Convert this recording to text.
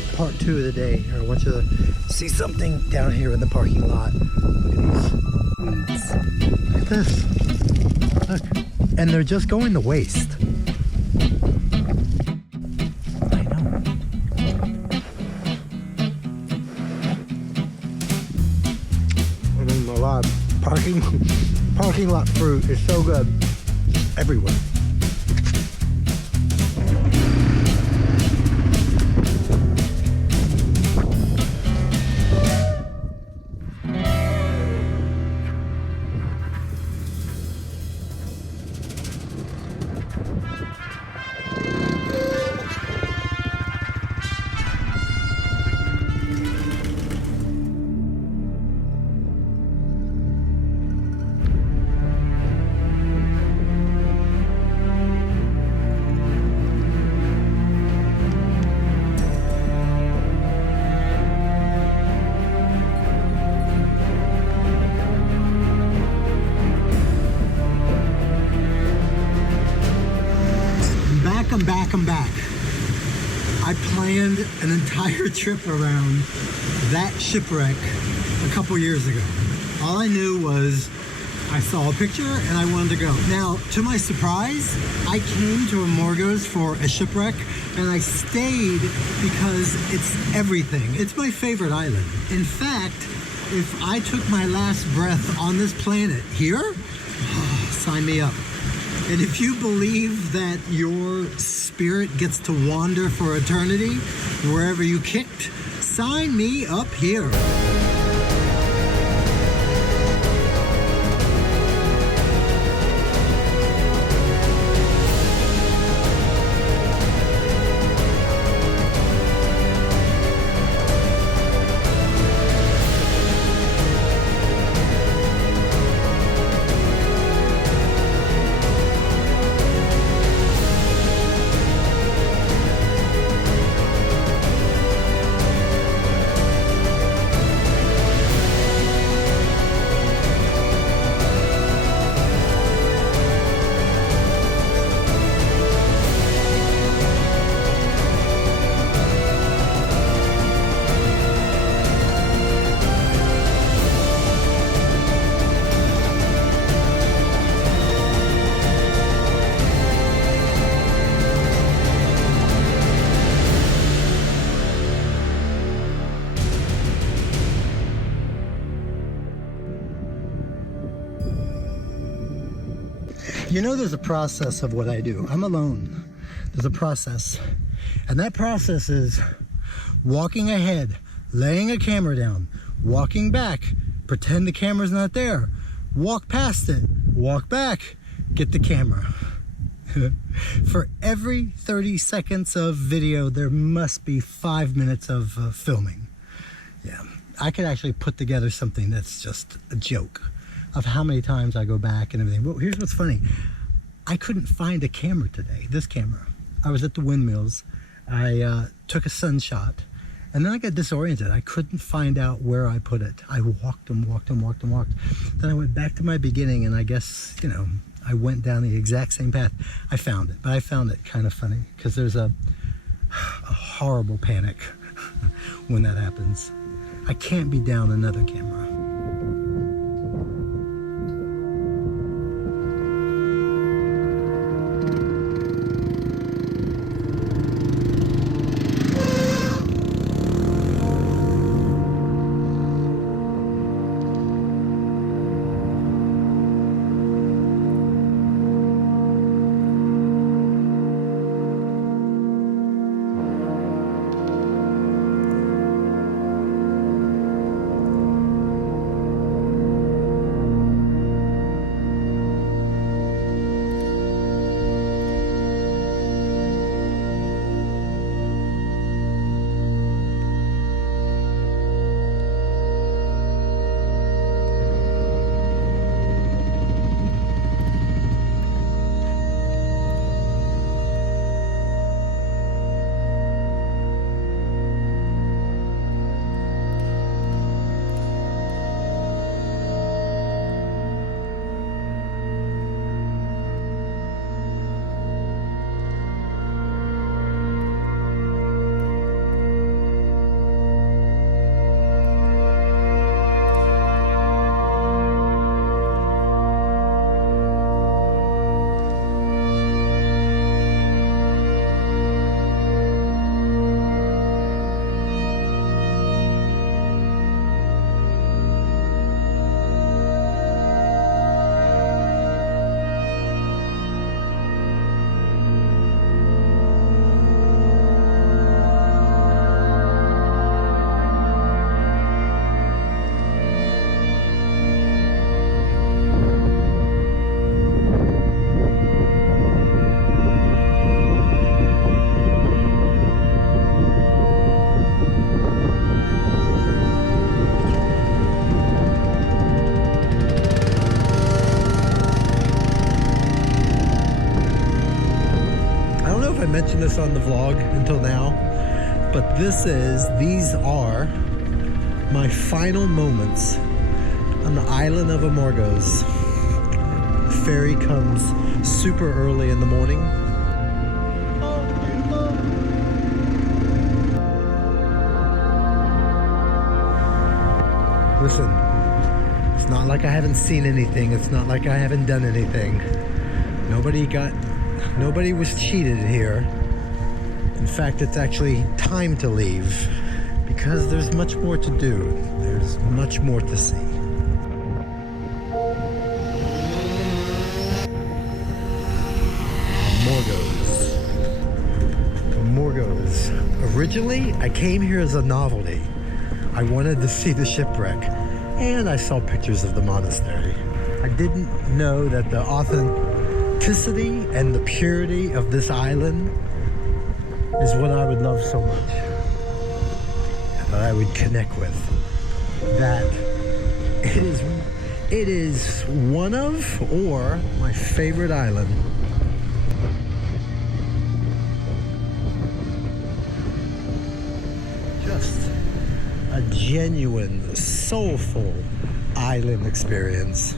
for part 2 of the day. Here, I want you to see something down here in the parking lot. Look at these weeds. Look at this. Look. And they're just going to waste. I know. I mean, a lot of parking lot fruit is so good everywhere. I'm back. I planned an entire trip around that shipwreck a couple years ago. All I knew was I saw a picture and I wanted to go. Now, to my surprise, I came to Amorgos for a shipwreck and I stayed because it's everything. It's my favorite island. In fact, if I took my last breath on this planet here, sign me up. And if you believe that your spirit gets to wander for eternity, wherever you kicked, sign me up here. You know, there's a process of what I do. I'm alone. There's a process. And that process is walking ahead, laying a camera down, walking back, pretend the camera's not there, walk past it, walk back, get the camera. For every 30 seconds of video, there must be 5 minutes of filming. Yeah, I could actually put together something that's just a joke of how many times I go back and everything. Well, here's what's funny. I couldn't find a camera today, this camera. I was at the windmills. I took a sun shot, and then I got disoriented. I couldn't find out where I put it. I walked and walked and walked and walked. Then I went back to my beginning, and I guess, you know, I went down the exact same path. I found it, but I found it kind of funny because there's a horrible panic when that happens. I can't be down another camera. focused on the vlog until now, but these are my final moments on the island of Amorgos. The ferry comes super early in the morning. Oh, it's beautiful. Listen, it's not like I haven't seen anything. It's not like I haven't done anything. Nobody was cheated here. In fact, it's actually time to leave because there's much more to do. There's much more to see. Amorgos. Originally, I came here as a novelty. I wanted to see the shipwreck, and I saw pictures of the monastery. I didn't know that the authenticity and the purity of this island is what I would love so much, that I would connect with. That it is one of, or my favorite island. Just a genuine, soulful island experience.